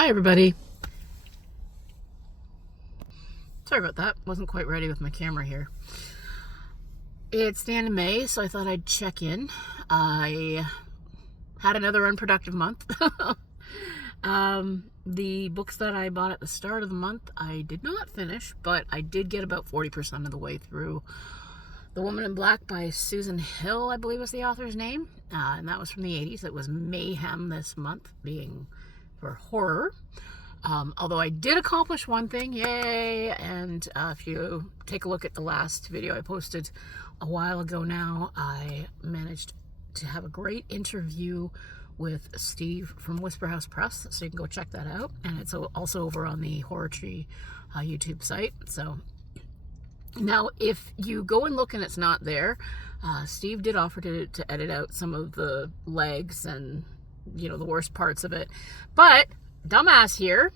Hi everybody. Sorry about that. Wasn't quite ready with my camera here. It's the end of May, so I thought I'd check in. I had another unproductive month. The books that I bought at the start of the month, I did not finish, but I did get about 40% of the way through. The Woman in Black by Susan Hill, I believe was the author's name. And that was from the 80s. It was mayhem this month, being for horror. Although I did accomplish one thing, yay! And if you take a look at the last video I posted a while ago now, I managed to have a great interview with Steve from Whisper House Press, so you can go check that out. And it's also over on the Horror Tree YouTube site. So now if you go and look and it's not there, Steve did offer to edit out some of the legs and, you know, the worst parts of it. But dumbass here,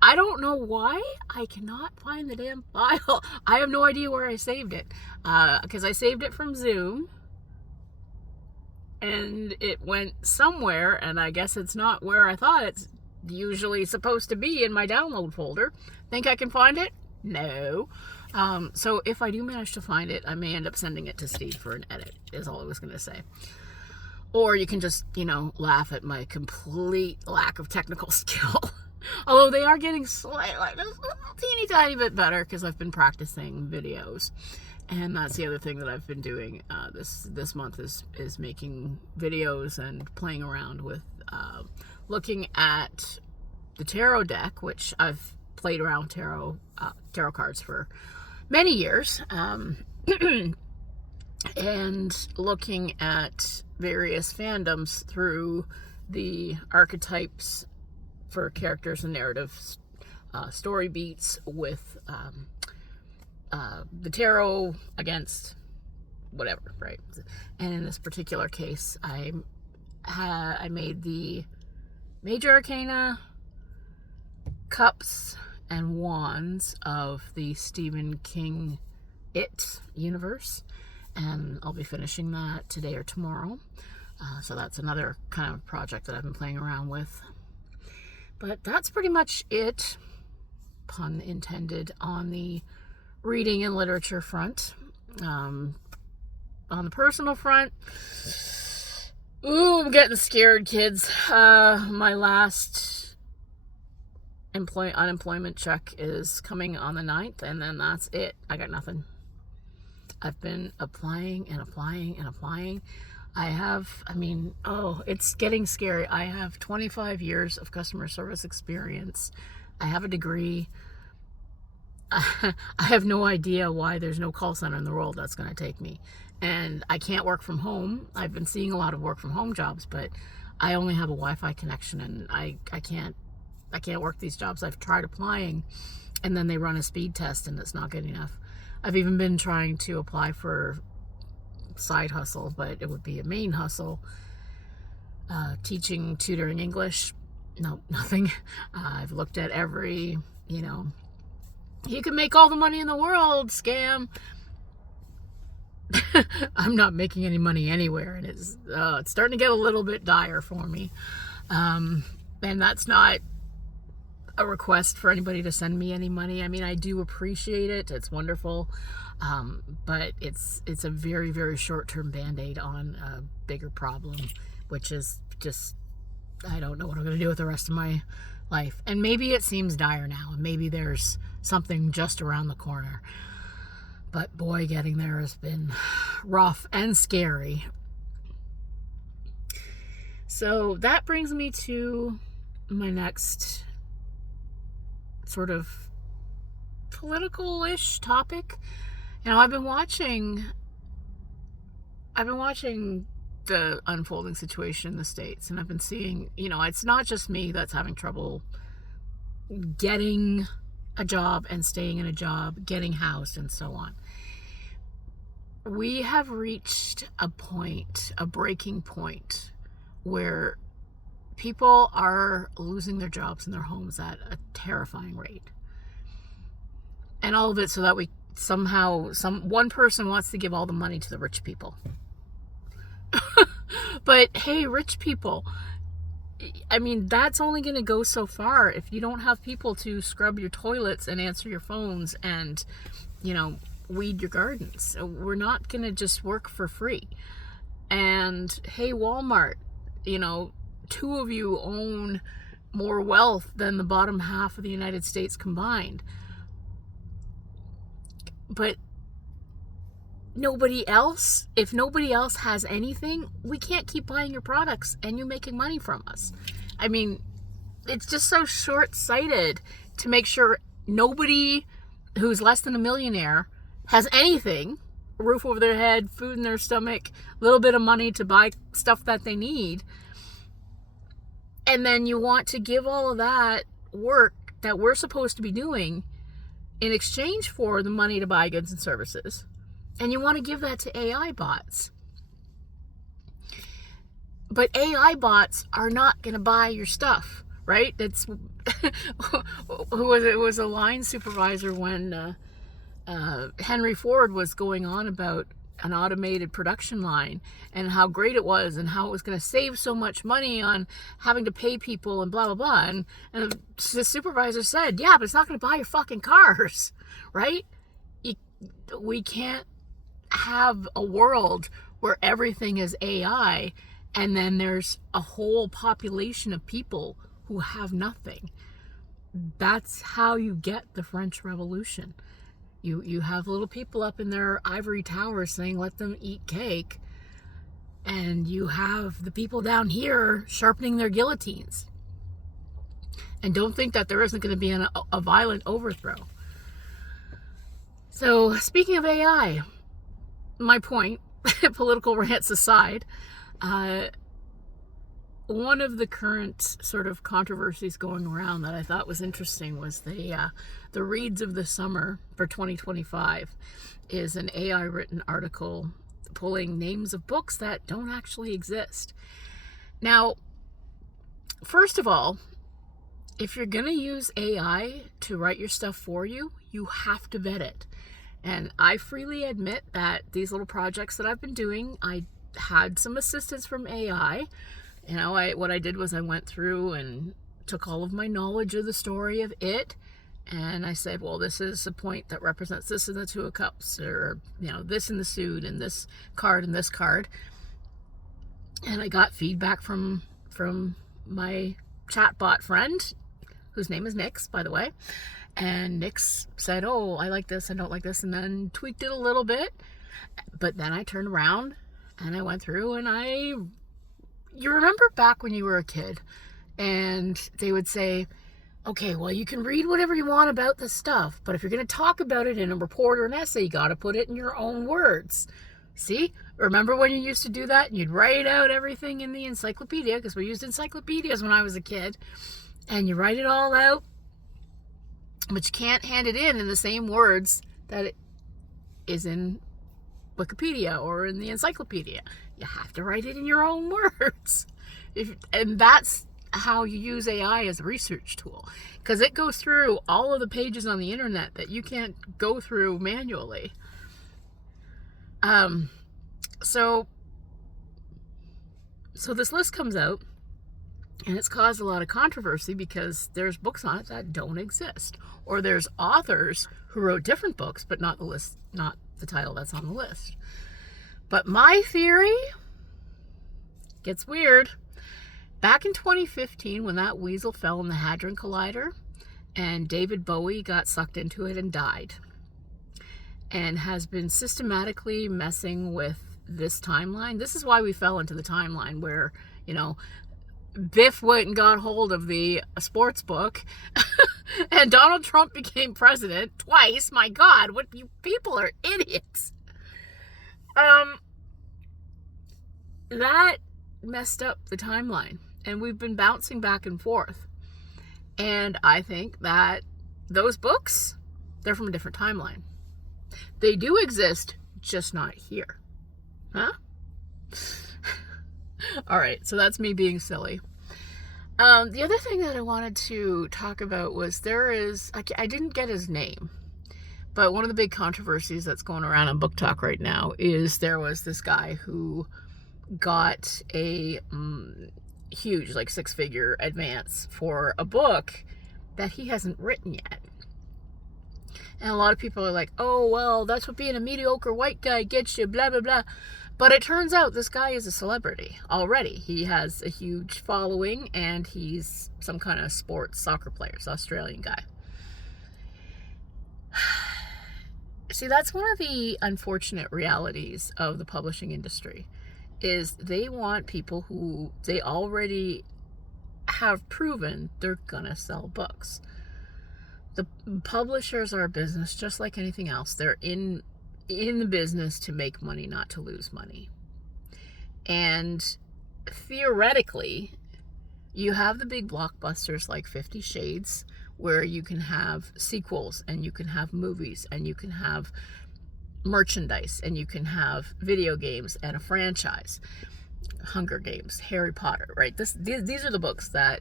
I don't know why I cannot find the damn file. I have no idea where I saved it, because I saved it from Zoom and it went somewhere, and I guess it's not where I thought it's usually supposed to be in my download folder. Think I can find it? No. So if I do manage to find it, I may end up sending it to Steve for an edit, is all I was going to say. Or you can just, you know, laugh at my complete lack of technical skill. Although they are getting slightly, just a teeny tiny bit better, because I've been practicing videos. And that's the other thing that I've been doing this month is making videos and playing around with looking at the tarot deck, which I've played around with tarot cards for many years. And looking at various fandoms through the archetypes for characters and narratives, story beats with the tarot against whatever, right? And in this particular case, I made the Major Arcana, Cups, and Wands of the Stephen King It universe. And I'll be finishing that today or tomorrow. So that's another kind of project that I've been playing around with. But that's pretty much it, pun intended, on the reading and literature front. On the personal front, ooh, I'm getting scared, kids. My last unemployment check is coming on the 9th, and then that's it. I got nothing. I've been applying and applying and applying. It's getting scary. I have 25 years of customer service experience. I have a degree. I have no idea why there's no call center in the world that's going to take me. And I can't work from home. I've been seeing a lot of work from home jobs, but I only have a Wi-Fi connection, and I can't work these jobs. I've tried applying, and then they run a speed test, and it's not good enough. I've even been trying to apply for side hustle, but it would be a main hustle. Teaching, tutoring English. No, nothing. I've looked at every, you can make all the money in the world scam. I'm not making any money anywhere, and it's starting to get a little bit dire for me. And that's not a request for anybody to send me any money. I mean, I do appreciate it. It's wonderful. But it's a very, very short-term band-aid on a bigger problem, which is just, I don't know what I'm going to do with the rest of my life. And maybe it seems dire now, and maybe there's something just around the corner. But boy, getting there has been rough and scary. So that brings me to my next sort of political-ish topic. I've been watching the unfolding situation in the States, and I've been seeing, it's not just me that's having trouble getting a job and staying in a job, getting housed, and so on. We have reached a breaking point, where people are losing their jobs and their homes at a terrifying rate. And all of it so that one person wants to give all the money to the rich people. But hey, rich people, I mean, that's only going to go so far if you don't have people to scrub your toilets and answer your phones and, weed your gardens. So we're not going to just work for free. And hey, Walmart, two of you own more wealth than the bottom half of the United States combined. But nobody else, if nobody else has anything, we can't keep buying your products and you making money from us. I mean, it's just so short-sighted to make sure nobody who's less than a millionaire has anything, a roof over their head, food in their stomach, a little bit of money to buy stuff that they need. And then you want to give all of that work that we're supposed to be doing in exchange for the money to buy goods and services. And you want to give that to AI bots. But AI bots are not going to buy your stuff, right? That's who was it? It was a line supervisor when Henry Ford was going on about an automated production line and how great it was and how it was going to save so much money on having to pay people and blah, blah, blah. And the supervisor said, yeah, but it's not going to buy your fucking cars, right? We can't have a world where everything is AI and then there's a whole population of people who have nothing. That's how you get the French Revolution. You have little people up in their ivory towers saying, let them eat cake. And you have the people down here sharpening their guillotines. And don't think that there isn't going to be a violent overthrow. So, speaking of AI, my point, political rants aside, one of the current sort of controversies going around that I thought was interesting was the Reads of the Summer for 2025 is an AI written article pulling names of books that don't actually exist. Now, first of all, if you're going to use AI to write your stuff for you, you have to vet it. And I freely admit that these little projects that I've been doing, I had some assistance from AI. What I did was I went through and took all of my knowledge of the story of it, and I said, well, this is a point that represents this in the Two of Cups, or, this in the suit, and this card, and this card. And I got feedback from my chatbot friend, whose name is Nix, by the way. And Nix said, oh, I like this, I don't like this, and then tweaked it a little bit. But then I turned around, and I went through, and you remember back when you were a kid and they would say, okay, well, you can read whatever you want about this stuff, but if you're going to talk about it in a report or an essay, you got to put it in your own words. See? Remember when you used to do that and you'd write out everything in the encyclopedia, because we used encyclopedias when I was a kid, and you write it all out, but you can't hand it in the same words that it is in Wikipedia or in the encyclopedia. You have to write it in your own words. And that's how you use AI as a research tool, because it goes through all of the pages on the internet that you can't go through manually. So this list comes out, and it's caused a lot of controversy because there's books on it that don't exist, or there's authors who wrote different books but not the title that's on the list. But my theory gets weird. Back in 2015, when that weasel fell in the Hadron Collider and David Bowie got sucked into it and died, and has been systematically messing with this timeline. This is why we fell into the timeline where, Biff went and got hold of the sports book and Donald Trump became president twice. My God, what you people are idiots. That messed up the timeline, and we've been bouncing back and forth. And I think that those books, they're from a different timeline. They do exist, just not here. Huh? All right, so that's me being silly. The other thing that I wanted to talk about was I didn't get his name, but one of the big controversies that's going around on Book Talk right now is there was this guy who got he huge, like 6-figure advance for a book that he hasn't written yet. And a lot of people are like, oh, well, that's what being a mediocre white guy gets you, blah, blah, blah. But it turns out this guy is a celebrity already. He has a huge following, and he's some kind of sports soccer player. He's an Australian guy. See, that's one of the unfortunate realities of the publishing industry, is they want people who they already have proven they're gonna sell books. The publishers are a business just like anything else. They're in the business to make money, not to lose money. And theoretically, you have the big blockbusters like 50 Shades, where you can have sequels, and you can have movies, and you can have merchandise, and you can have video games and a franchise. Hunger Games, Harry Potter, right? These are the books that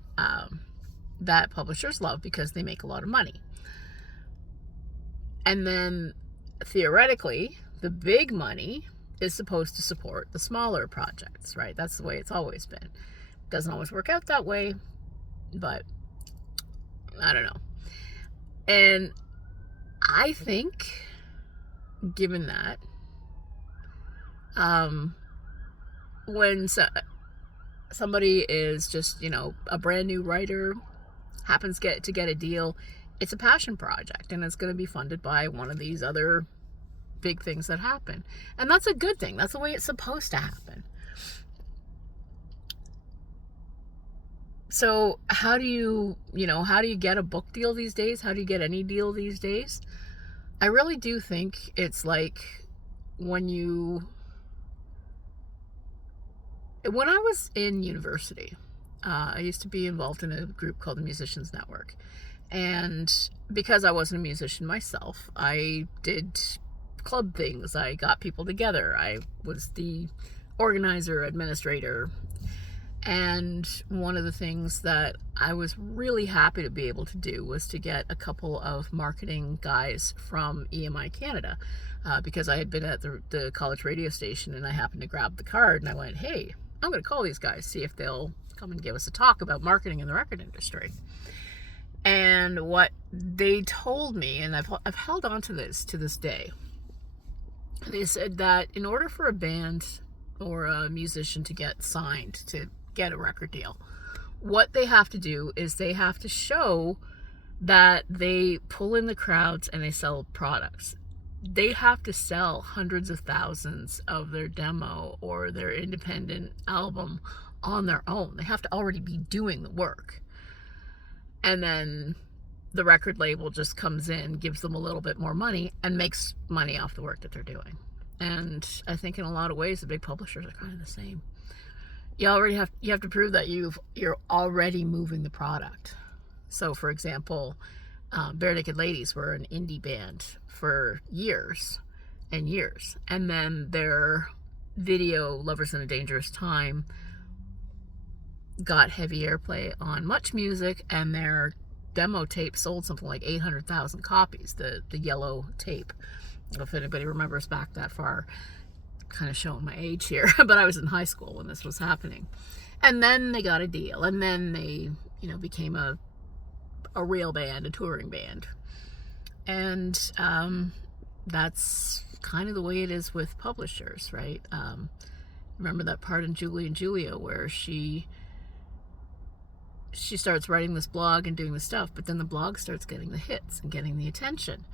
that publishers love because they make a lot of money. And then theoretically, the big money is supposed to support the smaller projects, right? That's the way it's always been. Doesn't always work out that way, but I don't know. And I think, given that, when somebody is just, a brand new writer, happens to get a deal, it's a passion project, and it's going to be funded by one of these other big things that happen. And that's a good thing. That's the way it's supposed to happen. So how do you get a book deal these days? How do you get any deal these days? I really do think it's like when I was in university, I used to be involved in a group called the Musicians Network. And because I wasn't a musician myself, I did club things. I got people together. I was the organizer, administrator. And one of the things that I was really happy to be able to do was to get a couple of marketing guys from EMI Canada, because I had been at the college radio station, and I happened to grab the card, and I went, hey, I'm going to call these guys, see if they'll come and give us a talk about marketing in the record industry. And what they told me, and I've held on to this day, they said that in order for a band or a musician to get signed, to get a record deal, what they have to do is they have to show that they pull in the crowds and they sell products. They have to sell hundreds of thousands of their demo or their independent album on their own. They have to already be doing the work. And then the record label just comes in, gives them a little bit more money, and makes money off the work that they're doing. And I think in a lot of ways, the big publishers are kind of the same. You have to prove that you're already moving the product. So, for example, Bare Naked Ladies were an indie band for years and years, and then their video Lovers in a Dangerous Time got heavy airplay on Much Music, and their demo tape sold something like 800,000 copies, the yellow tape. I don't know if anybody remembers back that far. Kind of showing my age here, but I was in high school when this was happening. And then they got a deal, and then they became a real band, a touring band. And that's kind of the way it is with publishers, right? Remember that part in Julie and Julia where she starts writing this blog and doing the stuff, but then the blog starts getting the hits and getting the attention.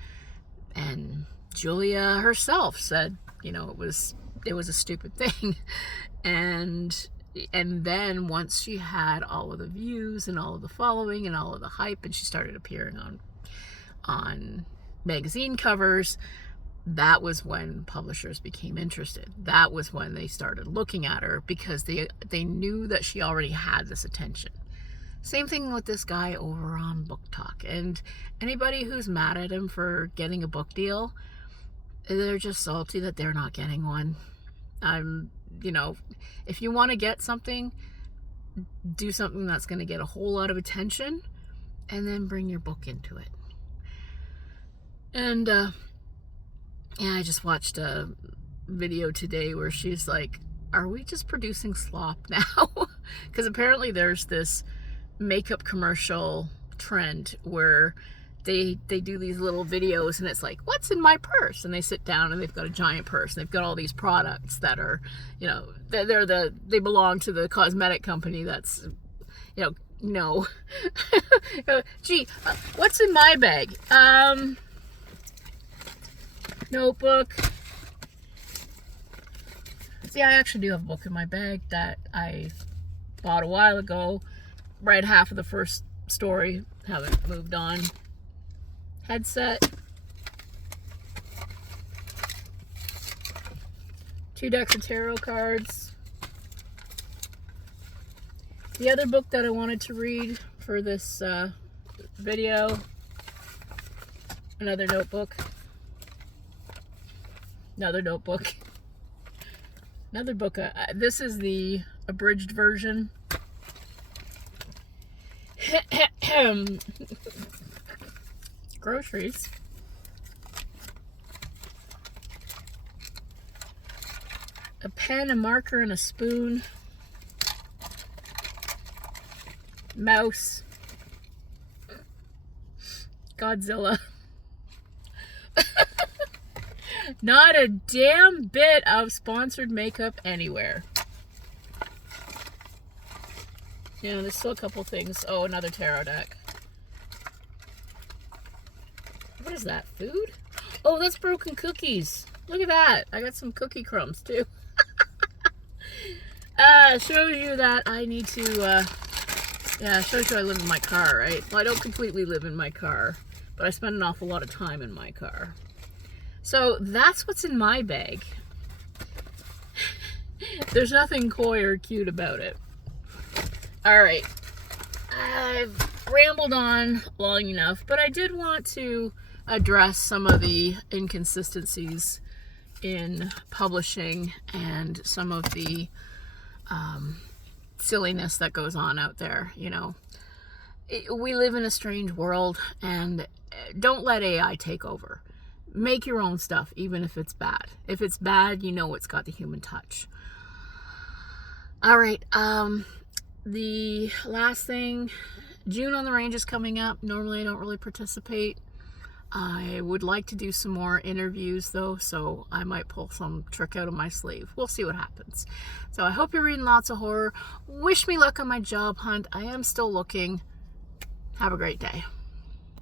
And Julia herself said, it was a stupid thing. And then once she had all of the views and all of the following and all of the hype, and she started appearing on magazine covers, that was when publishers became interested. That was when they started looking at her, because they knew that she already had this attention. Same thing with this guy over on Book Talk. And anybody who's mad at him for getting a book deal, they're just salty that they're not getting one. If you want to get something, do something that's going to get a whole lot of attention, and then bring your book into it. And I just watched a video today where she's like, are we just producing slop now? Because apparently there's this makeup commercial trend where they do these little videos and it's like, what's in my purse? And they sit down and they've got a giant purse and they've got all these products that are, you know, they belong to the cosmetic company that's, you know, no. Gee, what's in my bag? Notebook. See, I actually do have a book in my bag that I bought a while ago. Read half of the first story, haven't moved on. Headset. 2 decks of tarot cards. The other book that I wanted to read for this video. Another notebook. Another notebook. Another book. This is the abridged version. Groceries. A pen, a marker, and a spoon. Mouse. Godzilla. Not a damn bit of sponsored makeup anywhere. Yeah, there's still a couple things. Oh, another tarot deck. What is that? Food? Oh, that's broken cookies. Look at that. I got some cookie crumbs too. Shows you that I need to, yeah, shows you I live in my car, right? Well, I don't completely live in my car, but I spend an awful lot of time in my car. So that's what's in my bag. There's nothing coy or cute about it. Alright, I've rambled on long enough, but I did want to address some of the inconsistencies in publishing and some of the silliness that goes on out there. You know, we live in a strange world, and don't let AI take over. Make your own stuff, even if it's bad. If it's bad, you know it's got the human touch. All right, the last thing, June on the Range is coming up. Normally I don't really participate. I would like to do some more interviews though, so I might pull some trick out of my sleeve. We'll see what happens. So I hope you're reading lots of horror. Wish me luck on my job hunt. I am still looking. Have a great day.